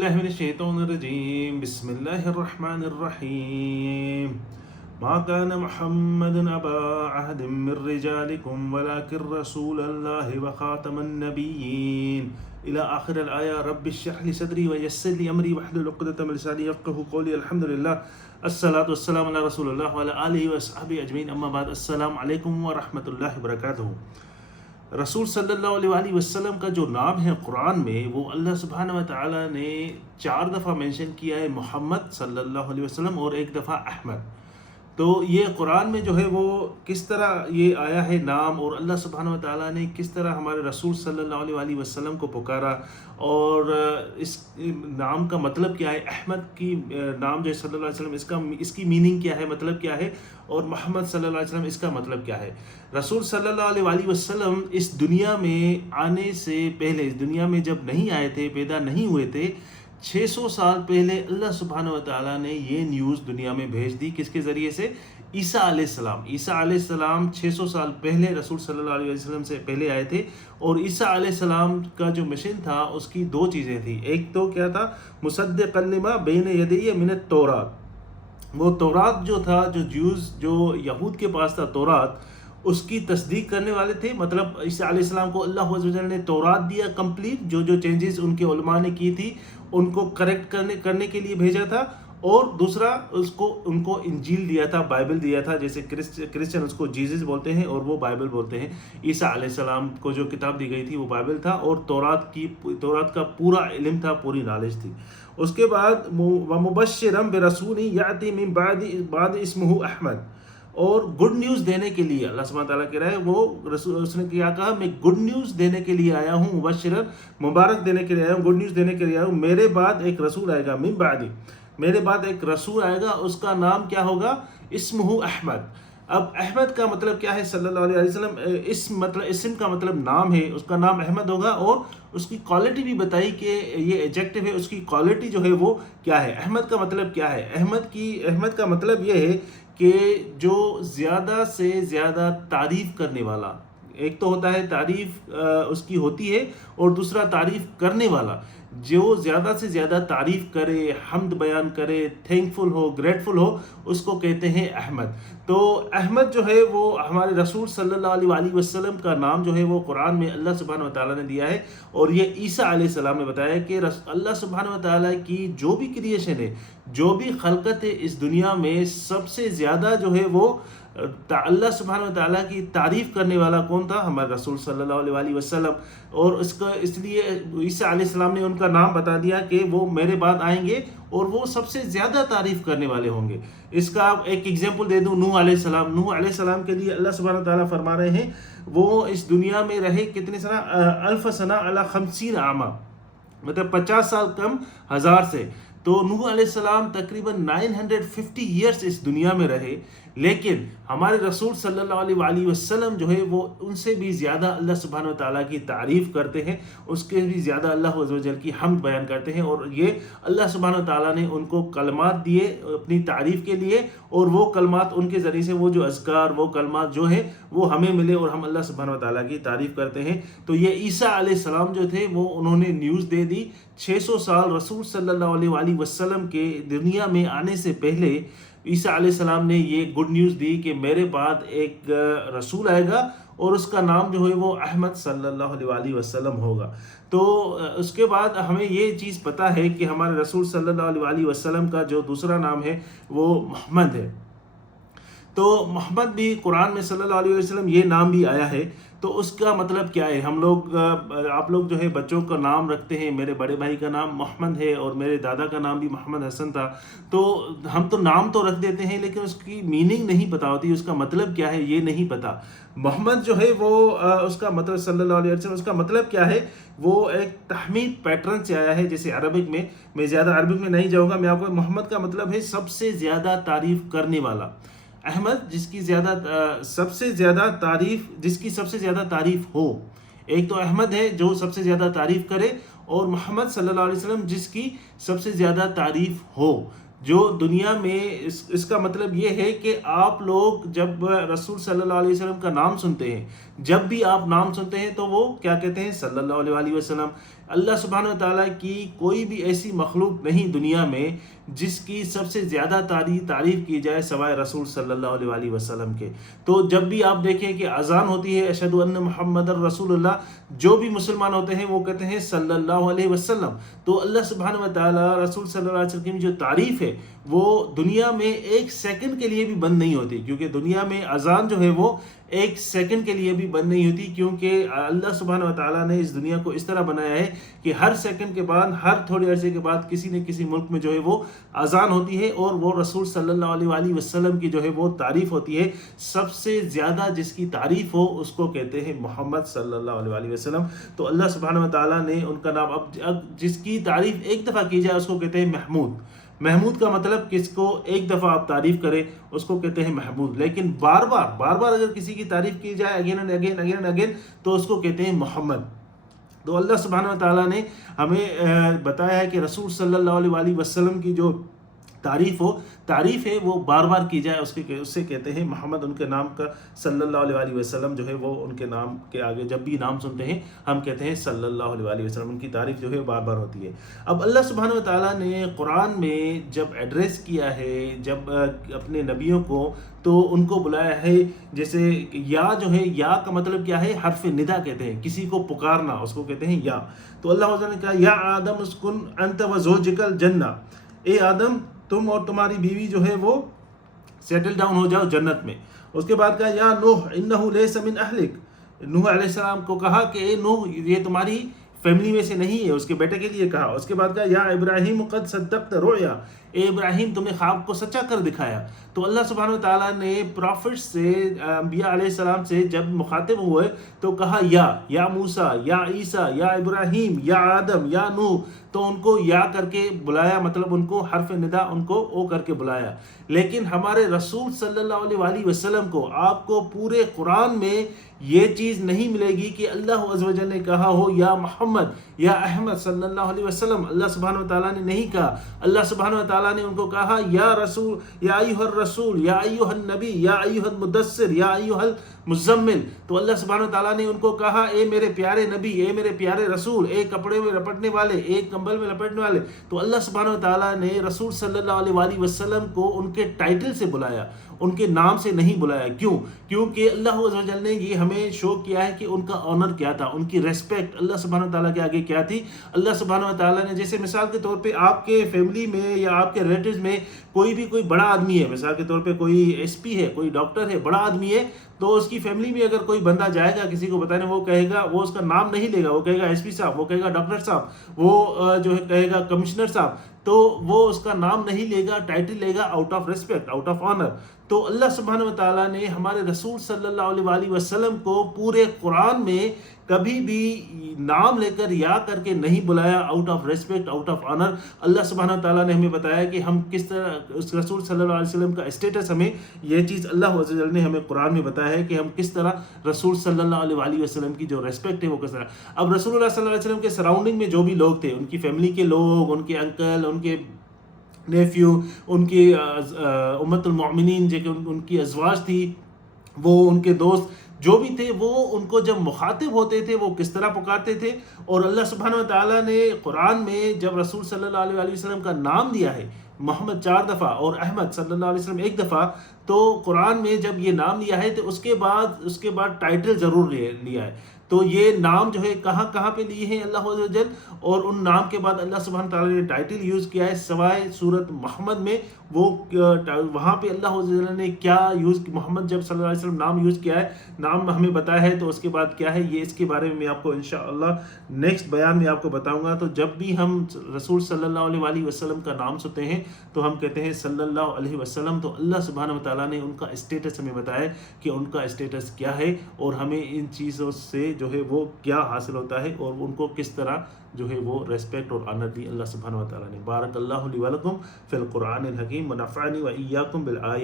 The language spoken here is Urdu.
الله من الشيطان الرجيم بسم الله الرحمن الرحيم ما كان محمد أبا عهد من رجالكم ولكن رسول الله وخاتم النبيين إلى آخر الآية رب اشرح لي صدري ويسر لي أمري واحلل عقدة من لساني يفقهوا قولي الحمد لله الصلاة والسلام على رسول الله وعلى آله وصحبه أجمعين أما بعد السلام عليكم ورحمة الله وبركاته۔ رسول صلی اللہ علیہ وسلم کا جو نام ہے قرآن میں وہ اللہ سبحانہ و تعالیٰ نے 4 دفعہ مینشن کیا ہے، محمد صلی اللہ علیہ وسلم اور 1 دفعہ احمد۔ تو یہ قرآن میں جو ہے وہ کس طرح یہ آیا ہے نام، اور اللہ سبحانہ و تعالیٰ نے کس طرح ہمارے رسول صلی اللہ علیہ وسلم کو پکارا، اور اس نام کا مطلب کیا ہے، احمد کی نام جو ہے صلی اللہ علیہ وسلم اس کی میننگ کیا ہے، مطلب کیا ہے، اور محمد صلی اللہ علیہ وسلم اس کا مطلب کیا ہے۔ رسول صلی اللہ علیہ وسلم اس دنیا میں آنے سے پہلے، اس دنیا میں جب نہیں آئے تھے، پیدا نہیں ہوئے تھے، 600 سال پہلے اللہ سبحانہ و تعالیٰ نے یہ نیوز دنیا میں بھیج دی۔ کس کے ذریعے سے؟ عیسیٰ علیہ السلام۔ عیسیٰ علیہ السلام 600 سال پہلے رسول صلی اللہ علیہ وسلم سے پہلے آئے تھے، اور عیسیٰ علیہ السلام کا جو مشن تھا اس کی 2 چیزیں تھیں۔ ایک تو کیا تھا؟ مصدقا لما بین یدی من التورات، وہ تورات جو تھا، جو یہود کے پاس تھا تورات، اس کی تصدیق کرنے والے تھے۔ مطلب عیسیٰ علیہ السلام کو اللہ عز و جل نے تورات دیا کمپلیٹ، جو چینجز ان کے علماء نے کی تھی ان کو کریکٹ کرنے کے لیے بھیجا تھا، اور دوسرا ان کو انجیل دیا تھا، بائبل دیا تھا، جیسے کرسچن اس کو جیزس بولتے ہیں اور وہ بائبل بولتے ہیں۔ عیسیٰ علیہ السلام کو جو کتاب دی گئی تھی وہ بائبل تھا، اور تورات کا پورا علم تھا، پوری نالج تھی۔ اس کے بعد وَمُبَشِّرًا بِرَسُولٍ يَأْتِي مِن بَعْدِ اسْمُهُ احمد، اور گڈ نیوز دینے کے لیے اللہ سبحانہ تعالیٰ کہہ رہا ہے، اس نے کیا کہا؟ میں گڈ نیوز دینے کے لیے آیا ہوں، مبشرن، مبارک دینے کے لیے آیا ہوں، گڈ نیوز دینے کے لیے آیا ہوں۔ میرے بعد ایک رسول آئے گا، من بعدی، میرے بعد ایک رسول آئے گا، اس کا نام کیا ہوگا؟ اسمہ احمد۔ اب احمد کا مطلب کیا ہے؟ صلی اللہ علیہ وسلم اسم کا مطلب نام ہے، اس کا نام احمد ہوگا، اور اس کی کوالٹی بھی بتائی کہ یہ ایڈجیکٹو ہے، اس کی کوالٹی جو ہے وہ کیا ہے۔ احمد کا مطلب کیا ہے؟ احمد کا مطلب یہ ہے کہ جو زیادہ سے زیادہ تعریف کرنے والا۔ ایک تو ہوتا ہے تعریف اس کی ہوتی ہے، اور دوسرا تعریف کرنے والا، جو زیادہ سے زیادہ تعریف کرے، حمد بیان کرے، تھینکفل ہو، گریٹفل ہو، اس کو کہتے ہیں احمد۔ تو احمد جو ہے وہ ہمارے رسول صلی اللہ علیہ وسلم کا نام جو ہے وہ قرآن میں اللہ سبحانہ و تعالیٰ نے دیا ہے، اور یہ عیسیٰ علیہ السلام نے بتایا کہ اللہ سبحانہ و تعالیٰ کی جو بھی کریشن ہے، جو بھی خلقت ہے اس دنیا میں، سب سے زیادہ جو ہے وہ اللہ سبحانہ و تعالیٰ کی تعریف کرنے والا کون تھا؟ ہمارے رسول صلی اللہ علیہ وسلم۔ اور اس لیے عیسیٰ علیہ السلام نے ان کا نام بتا دیا کہ وہ میرے بعد آئیں گے اور وہ سب سے زیادہ تعریف کرنے والے ہوں گے۔ اس کا ایک ایگزامپل دے دوں، نوح علیہ السلام۔ نوح علیہ السلام کے لیے اللہ سبحانہ و تعالیٰ فرما رہے ہیں وہ اس دنیا میں رہے کتنے سنہ؟ 1000 سنہ علی 50 عاما، مطلب 50 سال کم 1000 سے۔ تو نوح علیہ السلام تقریباً 950 ایئرس اس دنیا میں رہے، لیکن ہمارے رسول صلی اللہ علیہ وسلم جو ہے وہ ان سے بھی زیادہ اللہ سبحانہ و تعالیٰ کی تعریف کرتے ہیں، اس کے بھی زیادہ اللہ عز و جل کی حمد بیان کرتے ہیں، اور یہ اللہ سبحانہ و تعالیٰ نے ان کو کلمات دیے اپنی تعریف کے لیے، اور وہ کلمات ان کے ذریعے سے، وہ جو اذکار، وہ کلمات جو ہیں وہ ہمیں ملے، اور ہم اللہ سبحانہ و تعالیٰ کی تعریف کرتے ہیں۔ تو یہ عیسیٰ علیہ السلام جو تھے وہ انہوں نے نیوز دے دی 600 سال رسول صلی اللہ علیہ وسلم کے دنیا میں آنے سے پہلے۔ عیسیٰ علیہ السلام نے یہ گڈ نیوز دی کہ میرے بعد ایک رسول آئے گا، اور اس کا نام جو ہے وہ احمد صلی اللہ علیہ وسلم ہوگا۔ تو اس کے بعد ہمیں یہ چیز پتہ ہے کہ ہمارے رسول صلی اللہ علیہ وسلم کا جو دوسرا نام ہے وہ محمد ہے۔ تو محمد بھی قرآن میں صلی اللہ علیہ وسلم یہ نام بھی آیا ہے، تو اس کا مطلب کیا ہے؟ ہم لوگ، آپ لوگ جو ہے بچوں کا نام رکھتے ہیں، میرے بڑے بھائی کا نام محمد ہے، اور میرے دادا کا نام بھی محمد حسن تھا۔ تو ہم تو نام تو رکھ دیتے ہیں، لیکن اس کی میننگ نہیں پتہ ہوتی، اس کا مطلب کیا ہے یہ نہیں پتہ۔ محمد جو ہے وہ اس کا مطلب صلی اللہ علیہ وسلم، اس کا مطلب کیا ہے؟ وہ ایک تحمید پیٹرن سے آیا ہے، جیسے عربک میں زیادہ عربک میں نہیں جاؤں گا، میں آپ کو، محمد کا مطلب ہے سب سے زیادہ تعریف کرنے والا۔ احمد جس کی سب سے زیادہ تعریف ہو۔ ایک تو احمد ہے جو سب سے زیادہ تعریف کرے، اور محمد صلی اللہ علیہ وسلم جس کی سب سے زیادہ تعریف ہو۔ جو دنیا میں اس کا مطلب یہ ہے کہ آپ لوگ جب رسول صلی اللہ علیہ وسلم کا نام سنتے ہیں، جب بھی آپ نام سنتے ہیں تو وہ کیا کہتے ہیں؟ صلی اللہ علیہ وسلم۔ اللہ سبحانہ و تعالیٰ کی کوئی بھی ایسی مخلوق نہیں دنیا میں جس کی سب سے زیادہ تعریف کی جائے سوائے رسول صلی اللہ علیہ وسلم کے۔ تو جب بھی آپ دیکھیں کہ اذان ہوتی ہے اشہد ان محمد الرسول اللہ، جو بھی مسلمان ہوتے ہیں وہ کہتے ہیں صلی اللہ علیہ وسلم۔ تو اللہ سبحانہ و تعالیٰ رسول صلی اللہ علیہ وسلم کی جو تعریف ہے وہ دنیا میں ایک سیکنڈ کے لیے بھی بند نہیں ہوتی، کیونکہ دنیا میں اذان جو ہے وہ ایک سیکنڈ کے لیے بھی بند نہیں ہوتی، کیونکہ اللہ سبحانہ و تعالیٰ نے اس دنیا کو اس طرح بنایا ہے کہ ہر سیکنڈ کے بعد، ہر تھوڑے عرصے کے بعد کسی نہ کسی ملک میں جو ہے وہ اذان ہوتی ہے، اور وہ رسول صلی اللہ علیہ وسلم کی جو ہے وہ تعریف ہوتی ہے۔ سب سے زیادہ جس کی تعریف ہو اس کو کہتے ہیں محمد صلی اللہ علیہ وسلم۔ تو اللہ سبحانہ و تعالیٰ نے ان کا نام، اب جس کی تعریف ایک دفعہ کی جائے اس کو کہتے ہیں محمود۔ محمود کا مطلب کس کو ایک دفعہ آپ تعریف کریں اس کو کہتے ہیں محمود، لیکن بار بار اگر کسی کی تعریف کی جائے اگین اینڈ اگین تو اس کو کہتے ہیں محمد۔ تو اللہ سبحانہ و تعالیٰ نے ہمیں بتایا ہے کہ رسول صلی اللہ علیہ وسلم کی جو تعریف ہے وہ بار بار کی جائے، اس سے کہتے ہیں محمد۔ ان کے نام کا صلی اللہ علیہ وسلم جو ہے وہ ان کے نام کے آگے جب بھی نام سنتے ہیں ہم کہتے ہیں صلی اللہ علیہ وسلم، ان کی تعریف جو ہے بار بار ہوتی ہے۔ اب اللہ سبحانہ و تعالیٰ نے قرآن میں جب ایڈریس کیا ہے جب اپنے نبیوں کو، تو ان کو بلایا ہے، جیسے یا جو ہے، یا کا مطلب کیا ہے؟ حرف ندا کہتے ہیں، کسی کو پکارنا اس کو کہتے ہیں یا۔ تو اللہ عز و جل نے کہا یا آدم اسکن انت وزوجک الجنہ، اے آدم تم اور تمہاری بیوی جو ہے وہ سیٹل ڈاؤن ہو جاؤ جنت میں۔ اس کے بعد کہا یا نوح انہ لیس من اہلک، نوح علیہ السلام کو کہا کہ اے نوح یہ تمہاری فیملی میں سے نہیں ہے، اس کے بیٹے کے لیے کہا۔ اس کے بعد کہا یا ابراہیم قد صدقت رؤیا، اے ابراہیم تم نے خواب کو سچا کر دکھایا۔ تو اللہ سبحانہ و تعالیٰ نے پروفٹ سے، انبیاء علیہ السلام سے جب مخاطب ہوئے تو کہا یا موسیٰ، یا عیسیٰ، یا ابراہیم، یا آدم، یا نوح، تو ان کو یا کر کے بلایا، مطلب ان کو حرف ندا ان کو او کر کے بلایا۔ لیکن ہمارے رسول صلی اللہ علیہ وسلم کو، آپ کو پورے قرآن میں یہ چیز نہیں ملے گی کہ اللہ عز و جل نے کہا ہو یا محمد یا احمد صلی اللہ علیہ وسلم۔ اللہ سبحانہ و تعالیٰ نے نہیں کہا۔ اللہ سبحانہ و تعالیٰ نے ان کو کہا یا رسول، یا ایھا الرسول، یا ایھا النبی، یا ایھا المدثر، یا ایھا المزمل۔ تو اللہ سبحانہ و تعالیٰ نے ان کو کہا اے میرے پیارے نبی، اے میرے پیارے رسول، ایک کپڑے میں لپٹنے والے، ایک کمبل میں لپٹنے والے۔ تو اللہ سبحانہ و تعالیٰ نے رسول صلی اللہ علیہ وسلم کو ان کے ٹائٹل سے بلایا، ان کے نام سے نہیں بلایا۔ کیوں؟ کیونکہ اللہ عز و جل نے یہ ہمیں شو کیا ہے کہ ان کا آنر کیا تھا، ان کی ریسپیکٹ اللہ سبحانہ و تعالیٰ کے آگے کیا تھی۔ اللہ سبحانہ و تعالیٰ نے، جیسے مثال کے طور پہ آپ کے فیملی میں یا آپ کے ریلیٹیوز میں کوئی بڑا آدمی ہے، مثال کے طور پہ کوئی ایس پی ہے، کوئی ڈاکٹر ہے، بڑا آدمی ہے، تو اس کی فیملی میں اگر کوئی بندہ جائے گا کسی کو بتانے، وہ کہے گا، وہ اس کا نام نہیں لے گا، وہ کہے گا ایس پی صاحب، وہ کہے گا ڈاکٹر صاحب، وہ جو ہے کہے گا کمشنر صاحب، تو وہ اس کا نام نہیں لے گا، ٹائٹل لے گا out of respect, out of honour. تو اللہ سبحانہ و تعالیٰ نے ہمارے رسول صلی اللہ علیہ وسلم کو پورے قرآن میں کبھی بھی نام لے کر یا کر کے نہیں بلایا، out of respect, out of honour. اللہ سبحانہ و تعالیٰ نے ہمیں بتایا کہ ہم کس طرح اس رسول صلی اللہ علیہ وسلم کا اسٹیٹس، ہمیں یہ چیز اللہ عز و جل نے ہمیں قرآن میں بتایا ہے کہ ہم کس طرح رسول صلی اللہ علیہ وسلم کی جو ریسپیکٹ ہے وہ کس طرح۔ اب رسول اللہ صلی اللہ علیہ وسلم کے سراؤنڈنگ میں جو بھی لوگ تھے، ان کی فیملی کے لوگ، ان کے انکل، ان کے نیفیو، ان کی امت المؤمنین جو کہ ان کی ازواج تھی، وہ ان کے دوست جو بھی تھے، وہ ان کو جب مخاطب ہوتے تھے وہ کس طرح پکارتے تھے۔ اور اللہ سبحانہ و تعالیٰ نے قرآن میں جب رسول صلی اللہ علیہ وسلم کا نام دیا ہے، محمد 4 دفعہ اور احمد صلی اللہ علیہ وسلم 1 دفعہ، تو قرآن میں جب یہ نام لیا ہے تو اس کے بعد ٹائٹل ضرور لیا ہے۔ تو یہ نام جو ہے کہاں کہاں پہ لیے ہیں اللہ عز و جل، اور ان نام کے بعد اللہ سبحانہ تعالیٰ نے ٹائٹل یوز کیا ہے سوائے سورت محمد میں، وہ وہاں پہ اللہ عز و جل نے کیا یوز، محمد جب صلی اللہ علیہ وسلم نام یوز کیا ہے، نام ہمیں بتایا ہے، تو اس کے بعد کیا ہے یہ اس کے بارے میں آپ کو انشاءاللہ نیکسٹ بیان میں آپ کو بتاؤں گا۔ تو جب بھی ہم رسول صلی اللہ علیہ وسلم کا نام سنتے ہیں تو ہم کہتے ہیں صلی اللہ علیہ وسلم۔ تو اللہ سبحانہ و تعالیٰ نے ان کا اسٹیٹس ہمیں بتایا کہ ان کا اسٹیٹس کیا ہے، اور ہمیں ان چیزوں سے جو ہے وہ کیا حاصل ہوتا ہے، اور ان کو کس طرح جو ہے وہ ریسپیکٹ اور آنر دی اللہ سبحانہ و تعالیٰ نے۔ بارک اللہ لی ولکم فی القرآن الحکیم ونفعنی و ایاکم بالآیات